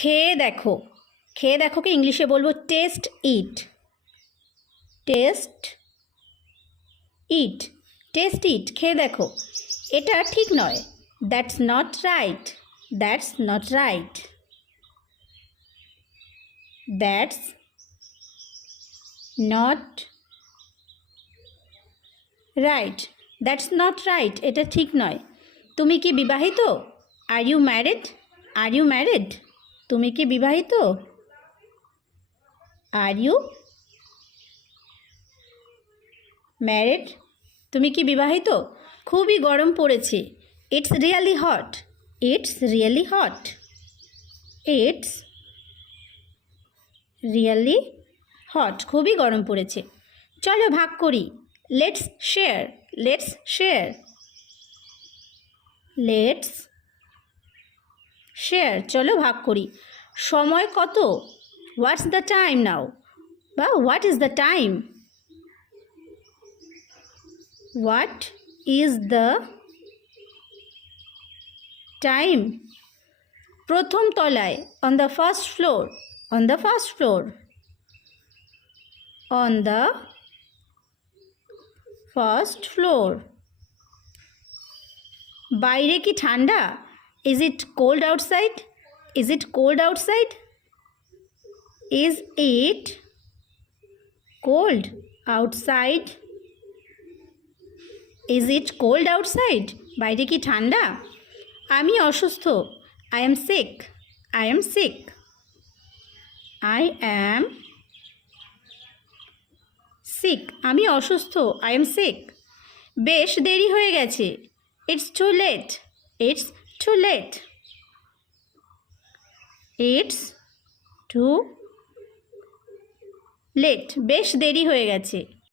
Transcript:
খেয়ে দেখো, খেয়ে দেখোকে ইংলিশে বলবো taste it. Taste it, taste it, খেয়ে দেখো। এটা ঠিক নয়, that's not right, that's not right, that's not right, that's not right, এটা ঠিক নয়। তুমি কি বিবাহিত? Are you married? Are you married? তুমি কি বিবাহিত? Are you married? তুমি কি বিবাহিত? খুবই গরম পড়েছে। It's really hot, it's really hot, it's really hot, খুবই গরম পড়েছে। চলো ভাগ করি, let's share, let's share, let's share, চলো ভাগ করি। সময় কত? হোয়াটস দ্য টাইম নাও, বা what is the time? What is the time? প্রথম তলায়, on the first floor, on the first floor, on the first floor. বাইরে কি ঠান্ডা? Is it cold outside? Is it cold outside? Is it cold outside? Is it cold outside? বাইরে কি ঠান্ডা? আমি অসুস্থ, I am sick, I am sick, I am sick, আমি অসুস্থ, আই এম সিক। বেশ দেরি হয়ে গেছে, it's too late, it's too late, it's too late, বেশ দেরি হয়ে গেছে।